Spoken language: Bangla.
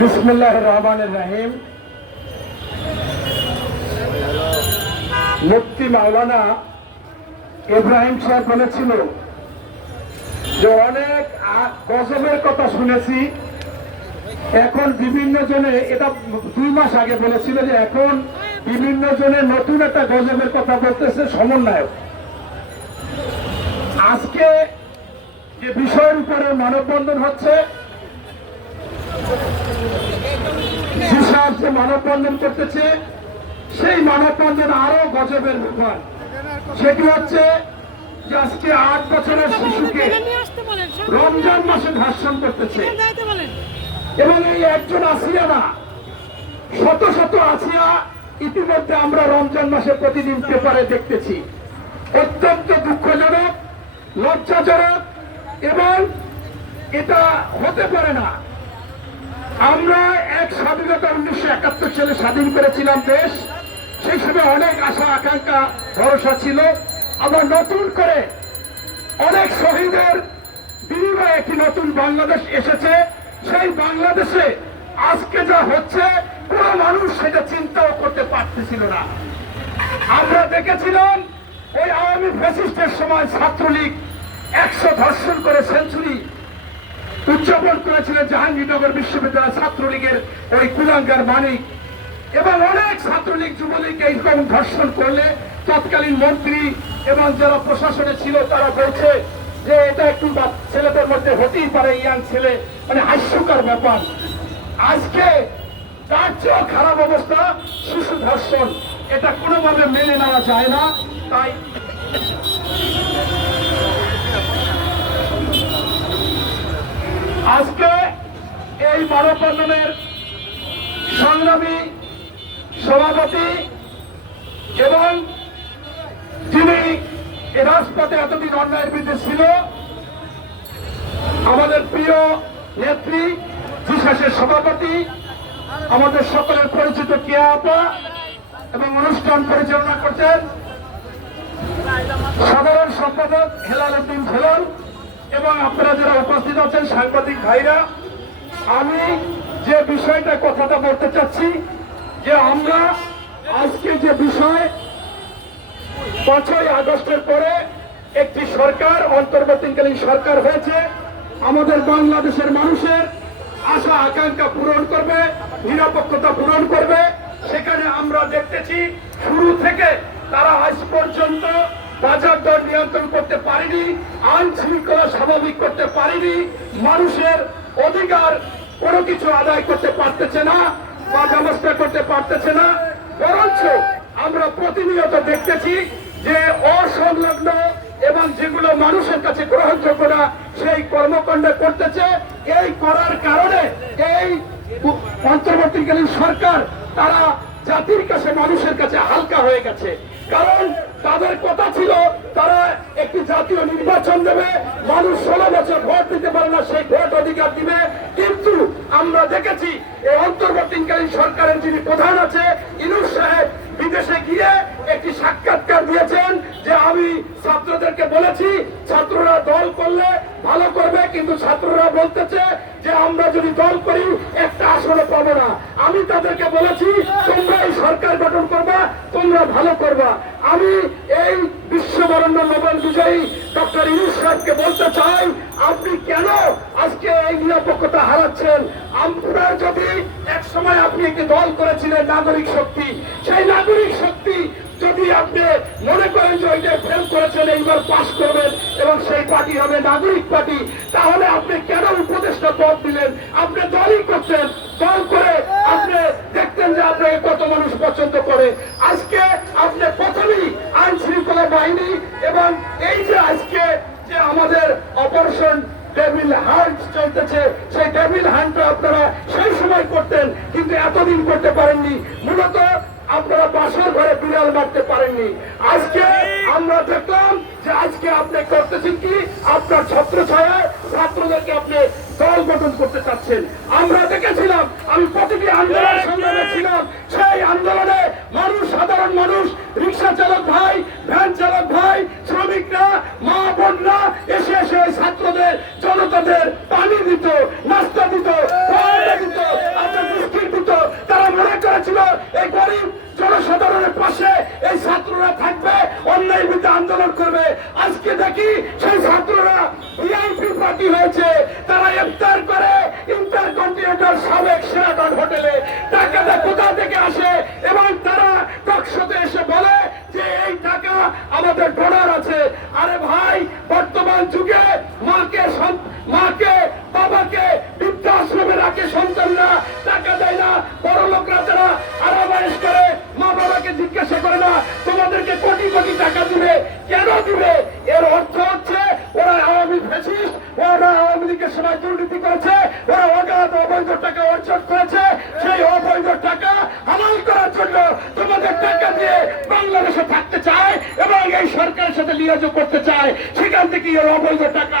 বিসমুল্লাহ রহমান রাহিম। মুফতি মাওলানা ইব্রাহিম সাহেব বলেছিল যে অনেক গজবের কথা শুনেছি। এখন বিভিন্ন জনে এটা দুই মাস আগে বলেছিল যে এখন বিভিন্ন জনে নতুন একটা গজবের কথা বলতেছে সমন্বয়ক। আজকে যে বিষয়ের উপরে মানববন্ধন হচ্ছে যে মানববন্ধন করতেছে? সেই মানববন্ধন আরও গজবের ব্যাপার সেটি হচ্ছে যে আজকে আট বছরের শিশুকে বলেন সব রমজান মাসে ধর্ষণ করতেছে। এবং এই একজন আসিয়া না শত শত আসিয়া ইতিমধ্যে আমরা রমজান মাসে প্রতিদিন পেপারে দেখতেছি। অত্যন্ত দুঃখজনক লজ্জাজনক এবং এটা হতে পারে না। আমরা এক স্বাধীনতা উনিশশো একাত্তর সালে স্বাধীন করেছিলাম দেশ। সেই সময় অনেক আশা, আকাঙ্ক্ষা, ভরসা ছিল। আবার নতুন করে অনেক শহীদের বিনিময়ে একটি নতুন বাংলাদেশ এসেছে। সেই বাংলাদেশে আজকে যা হচ্ছে, কোনো মানুষ সেটা চিন্তাও করতে পারতেছিল না। আমরা দেখেছিলাম, ওই আওয়ামী ফ্যাসিস্টের সময় ছাত্রলীগ একশো ধর্ষণ করে সেঞ্চুরি উদযাপন করেছিলেন জাহাঙ্গীরনগর বিশ্ববিদ্যালয় ছাত্রলীগের ওই কুলাঙ্গার মানিক। এবং অনেক ছাত্রলীগ যুবলীগ এইরকম ধর্ষণ করলে তৎকালীন মন্ত্রী এবং যারা প্রশাসনে ছিল তারা বলছে যে এটা একটু ছেলেদের মধ্যে হতেই পারে ইয়াং ছেলে। মানে হাস্যকর ব্যাপার। আজকে তার চেয়েও খারাপ অবস্থা শিশু ধর্ষণ। এটা কোনোভাবে মেনে নেওয়া যায় না। তাই আজকে এই মানববন্ধনের সংগ্রামী সভাপতি এবং যিনি এ রাজপথে এতদিন অন্যায়ের বিরুদ্ধে ছিল, আমাদের প্রিয় নেত্রী, জিসাসের সভাপতি, আমাদের সকলের পরিচিত কেয়া আপা এবং অনুষ্ঠান পরিচালনা করছেন সাধারণ সম্পাদক হেলাল উদ্দিন হেলাল। এবং আপনারা যারা উপস্থিত আছেন, সাংবাদিক ভাইরা, আমি যে বিষয়টা কথাটা বলতে চাচ্ছি, যে আমরা আজকে যে বিষয়, পাঁচই আগস্টের পরে একটি সরকার, অন্তর্বর্তীকালীন সরকার হয়েছে, আমাদের বাংলাদেশের মানুষের আশা, আকাঙ্ক্ষা পূরণ করবে, নিরাপত্তা পূরণ করবে। সেখানে আমরা দেখতেছি, শুরু থেকে তারা আজ পর্যন্ত বাজার দর নিয়ন্ত্রণ করতে পারেনি আইন শৃঙ্খলা স্বাভাবিক করতে পারেনি। মানুষের অধিকার কোনো কিছু আদায় করতে পারতেছে না, বা ব্যবস্থা করতে পারতেছে না। বরঞ্চ আমরা প্রতিনিয়ত দেখতেছি যে অসংলগ্ন এবং যেগুলো মানুষের কাছে গ্রহণযোগ্য না, সেই কর্মকাণ্ড করতেছে। এই করার কারণে এই অন্তর্বর্তীকালীন সরকার, তারা জাতির কাছে মানুষের কাছে হালকা হয়ে গেছে। কারণ তাদের কথা ছিল, তারা একটি জাতীয় নির্বাচন দেবে, মানুষ ষোলো বছর ভোট দিতে পারে না, সেই ভোট অধিকার দিবে। কিন্তু আমরা দেখেছি, এই অন্তর্বর্তীকালীন সরকারের যিনি প্রধান আছে, ইনুস সাহেব বিদেশে গিয়ে একটি সাক্ষাৎকার দিয়েছেন যে আমি ছাত্রদেরকে বলেছি, ছাত্ররা দল করলে ভালো করবে, কিন্তু ছাত্ররা বলতেছে যে আমরা যদি দল করি, একটা আসনে পাবো না। আমি তাদেরকে বলেছি, তোমরা এই সরকার গঠন করবা, তোমরা ভালো করবা। আমি এই বিশ্ববরণ্য নোবেল বিজয়ী ডক্টর ইউনুস সাহেবকে বলতে চাই, আপনি কেন আজকে এই নিরাপত্তা হারাচ্ছেন? আপনার যদি এক সময় আপনি একটি দল করেছিলেন, নাগরিক শক্তি, সেই নাগরিক শক্তি যদি আপনি মনে করেন যে ওইটা ফেল করেছেন, এইবার পাশ করবেন এবং সেই পার্টি হবে নাগরিক পার্টি, তাহলে আপনি কেন উপদেষ্টা পদ দিলেন? আপনি দলই করতেন দল করে আপনি দেখতেন যে আপনাকে কত মানুষ পছন্দ করে আজকে আপনি প্রথমেই আইন শৃঙ্খলা বাহিনী এবং এই যে আজকে যে আমাদের অপারেশন টেবিল হান্ট চলতেছে। সেই টেবিল হান্টটা আপনারা সেই সময় করতেন, কিন্তু এতদিন করতে পারেননি। মূলত আপনারা বাসর ঘরে বিড়াল মারতে পারেননি। আজকে আমরা দেখলাম যে আজকে আপনি করতেছেন কি? আপনার ছত্র ছায়ায় ছাত্রদেরকে আপনি দল গঠন করতে চাচ্ছেন। আমরা দেখেছিলাম, আমি প্রতিটি আন্দোলন সংগ্রামে ছিলাম, সেই আন্দোলনে মানুষ সাধারণ মানুষ রিক্সা চালক ভাই ভ্যান চালক ভাই শ্রমিকরা মা বোনরা এসে এসে ওই ছাত্রদের জনতাদের পানি দিত নাস্তা দিত খাওয়াটা দিত করেছিল এই গরিব জনসাধারণের পাশে এই ছাত্ররা থাকবে অন্যায় বিরুদ্ধে আন্দোলন করবে দেখি সেই ছাত্ররা ভিআইপি পার্টি হয়েছে। তারা ইফতার করে ইন্টার কন্টিনেন্টাল সাবেক সেরাটন হোটেলে। টাকাটা কোথা থেকে আসে? এবং তারা টকশোতে এসে বলে যে, এই টাকা আমাদের আছে। আরে ভাই, বর্তমান যুগে মাকে মাকে, বাবাকে বৃদ্ধাশ্রমে রাখে সন্তানরা। টাকা দেয় না। বড় লোকরা যারা করে মা বাবাকে জিজ্ঞাসা করে না, তোমাদেরকে কোটি কোটি টাকা দিবে? কেন দিবে? এর অর্থ হচ্ছে ওরা আওয়ামী ফেসিস ওরা আওয়ামী লীগের সময় দুর্নীতি করেছে, ওরা অগাধ অবৈধ টাকা অর্জন করেছে সেই অবৈধ টাকা হালাল করার জন্য তোমাদের টাকা দিয়ে বাংলাদেশে থাকতে চায় এবং এই সরকারের সাথে লিয়াজ করতে চায় সেখান থেকে এর অবৈধ টাকা।